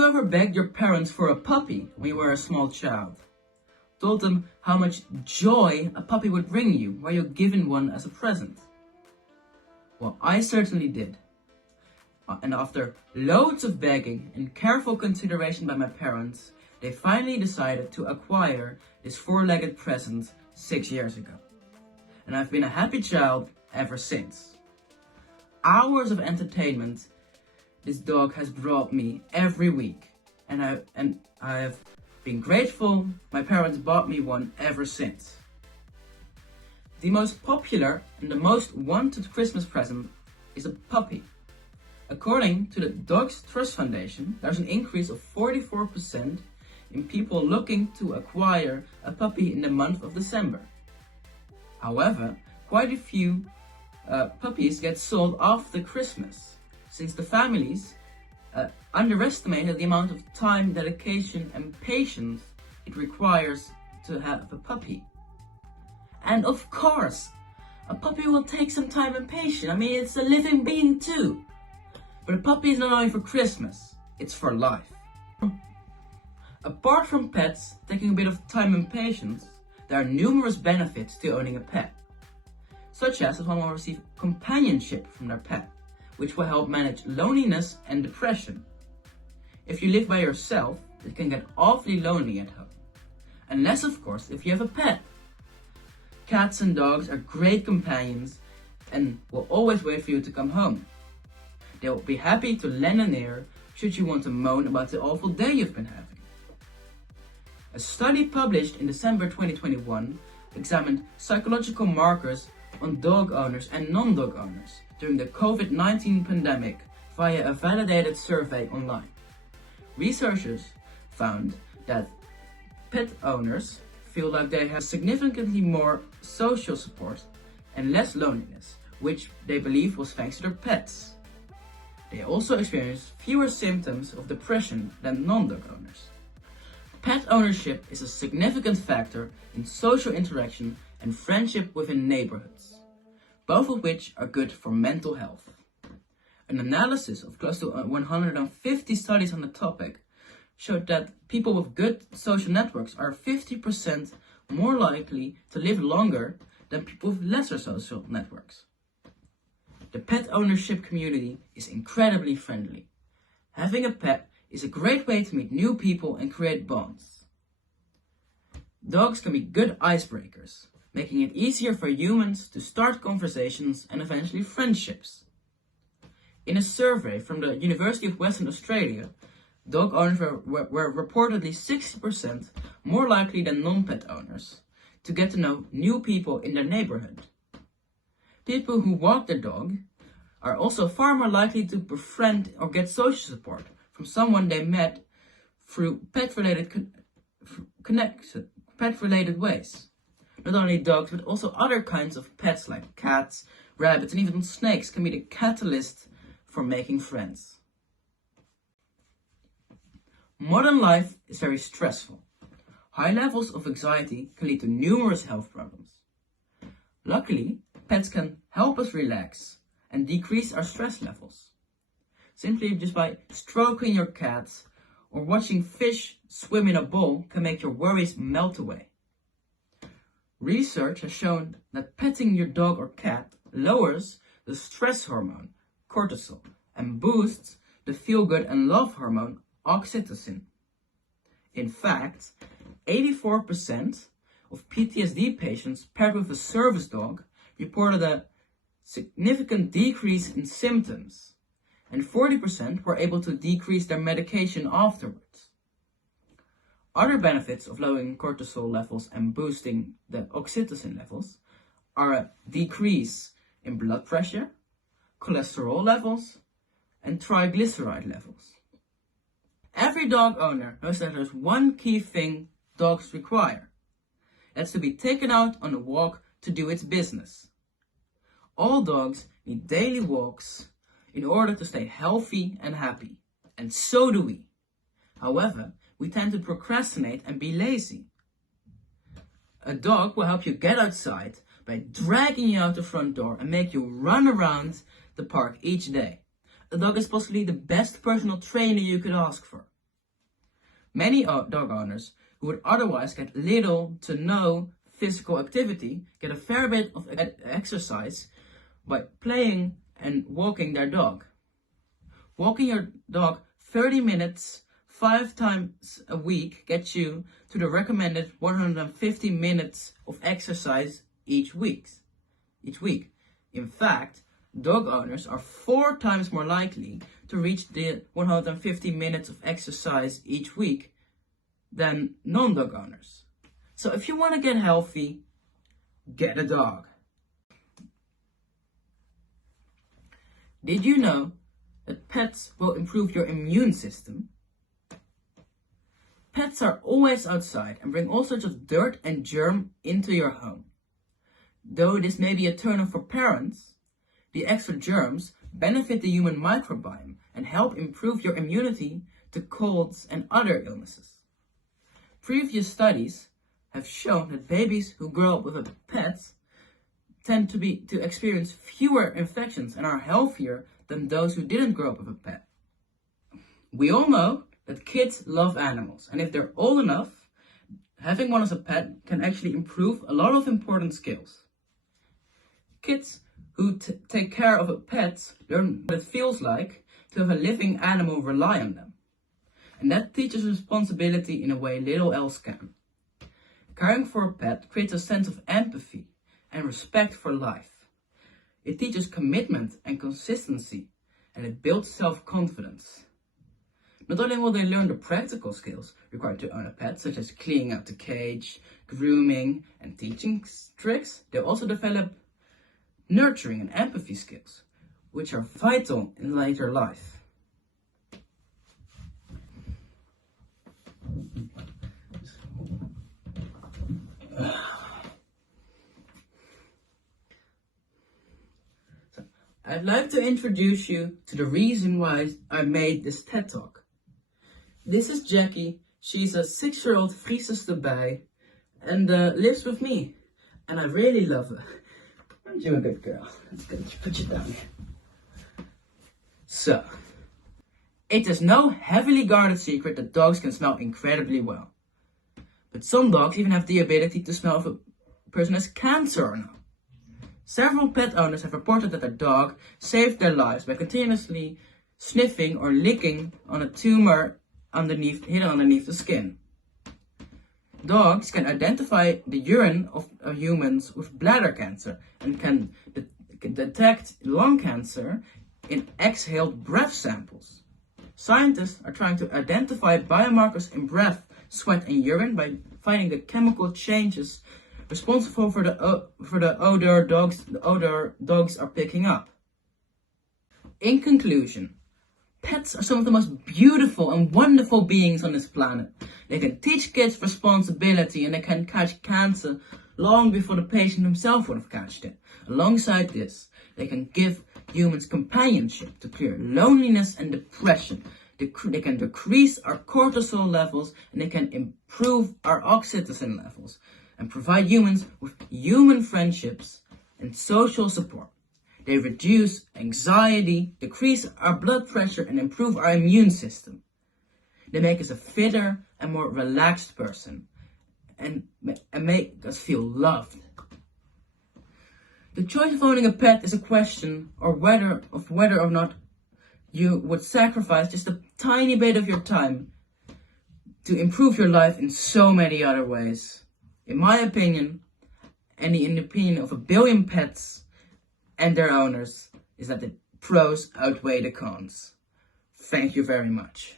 you ever begged your parents for a puppy when you were a small child? Told them how much joy a puppy would bring you while you're given one as a present? Well, I certainly did. And after loads of begging and careful consideration by my parents, they finally decided to acquire this four-legged present 6 years ago. And I've been a happy child ever since. Hours of entertainment this dog has brought me every week, and I have been grateful my parents bought me one ever since. The most popular and the most wanted Christmas present is a puppy. According to the Dogs Trust Foundation, there's an increase of 44% in people looking to acquire a puppy in the month of December. However, quite a few puppies get sold after Christmas, since the families underestimated the amount of time, dedication and patience it requires to have a puppy. And of course, a puppy will take some time and patience. I mean, it's a living being too. But a puppy is not only for Christmas, it's for life. Apart from pets taking a bit of time and patience, there are numerous benefits to owning a pet, such as that one will receive companionship from their pet, which will help manage loneliness and depression. If you live by yourself, it can get awfully lonely at home. Unless, of course, if you have a pet. Cats and dogs are great companions and will always wait for you to come home. They will be happy to lend an ear should you want to moan about the awful day you've been having. A study published in December 2021 examined psychological markers on dog owners and non-dog owners during the COVID-19 pandemic via a validated survey online. Researchers found that pet owners feel like they have significantly more social support and less loneliness, which they believe was thanks to their pets. They also experience fewer symptoms of depression than non-dog owners. Pet ownership is a significant factor in social interaction and friendship within neighborhoods, both of which are good for mental health. An analysis of close to 150 studies on the topic showed that people with good social networks are 50% more likely to live longer than people with lesser social networks. The pet ownership community is incredibly friendly. Having a pet is a great way to meet new people and create bonds. Dogs can be good icebreakers, making it easier for humans to start conversations and eventually friendships. In a survey from the University of Western Australia, dog owners were reportedly 60% more likely than non-pet owners to get to know new people in their neighborhood. People who walk their dog are also far more likely to befriend or get social support from someone they met through pet-related ways. Not only dogs, but also other kinds of pets like cats, rabbits, and even snakes can be the catalyst for making friends. Modern life is very stressful. High levels of anxiety can lead to numerous health problems. Luckily, pets can help us relax and decrease our stress levels. Simply just by stroking your cat or watching fish swim in a bowl can make your worries melt away. Research has shown that petting your dog or cat lowers the stress hormone, cortisol, and boosts the feel-good and love hormone, oxytocin. In fact, 84% of PTSD patients paired with a service dog reported a significant decrease in symptoms, and 40% were able to decrease their medication afterwards. Other benefits of lowering cortisol levels and boosting the oxytocin levels are a decrease in blood pressure, cholesterol levels, and triglyceride levels. Every dog owner knows that there's one key thing dogs require. That's to be taken out on a walk to do its business. All dogs need daily walks in order to stay healthy and happy, and so do we. However, we tend to procrastinate and be lazy. A dog will help you get outside by dragging you out the front door and make you run around the park each day. A dog is possibly the best personal trainer you could ask for. Many dog owners who would otherwise get little to no physical activity get a fair bit of exercise by playing and walking their dog. Walking your dog 30 minutes 5 times a week gets you to the recommended 150 minutes of exercise each week. In fact, dog owners are 4 times more likely to reach the 150 minutes of exercise each week than non-dog owners. So if you want to get healthy, get a dog. Did you know that pets will improve your immune system? Pets are always outside and bring all sorts of dirt and germ into your home. Though this may be a turn off for parents, the extra germs benefit the human microbiome and help improve your immunity to colds and other illnesses. Previous studies have shown that babies who grow up with a pet tend to experience fewer infections and are healthier than those who didn't grow up with a pet. We all know that kids love animals, and if they're old enough, having one as a pet can actually improve a lot of important skills. Kids who take care of a pet learn what it feels like to have a living animal rely on them. And that teaches responsibility in a way little else can. Caring for a pet creates a sense of empathy and respect for life. It teaches commitment and consistency, and it builds self-confidence. Not only will they learn the practical skills required to own a pet, such as cleaning out the cage, grooming, and teaching tricks, they'll also develop nurturing and empathy skills, which are vital in later life. I'd like to introduce you to the reason why I made this TED Talk. This is Jackie. She's a 6-year-old Friese erbij and lives with me. And I really love her. Aren't you a good girl? That's good. Put you down here. So, it is no heavily guarded secret that dogs can smell incredibly well. But some dogs even have the ability to smell if a person has cancer or not. Several pet owners have reported that their dog saved their lives by continuously sniffing or licking on a tumor hidden underneath the skin. Dogs can identify the urine of humans with bladder cancer and can detect lung cancer in exhaled breath samples. Scientists are trying to identify biomarkers in breath, sweat, and urine by finding the chemical changes responsible for the odor dogs are picking up. In conclusion, pets are some of the most beautiful and wonderful beings on this planet. They can teach kids responsibility and they can catch cancer long before the patient himself would have catched it. Alongside this, they can give humans companionship to clear loneliness and depression. They can decrease our cortisol levels and they can improve our oxytocin levels and provide humans with human friendships and social support. They reduce anxiety, decrease our blood pressure, and improve our immune system. They make us a fitter and more relaxed person and make us feel loved. The choice of owning a pet is a question of whether or not you would sacrifice just a tiny bit of your time to improve your life in so many other ways. In my opinion, and in the opinion of 1 billion pets and their owners, is that the pros outweigh the cons. Thank you very much.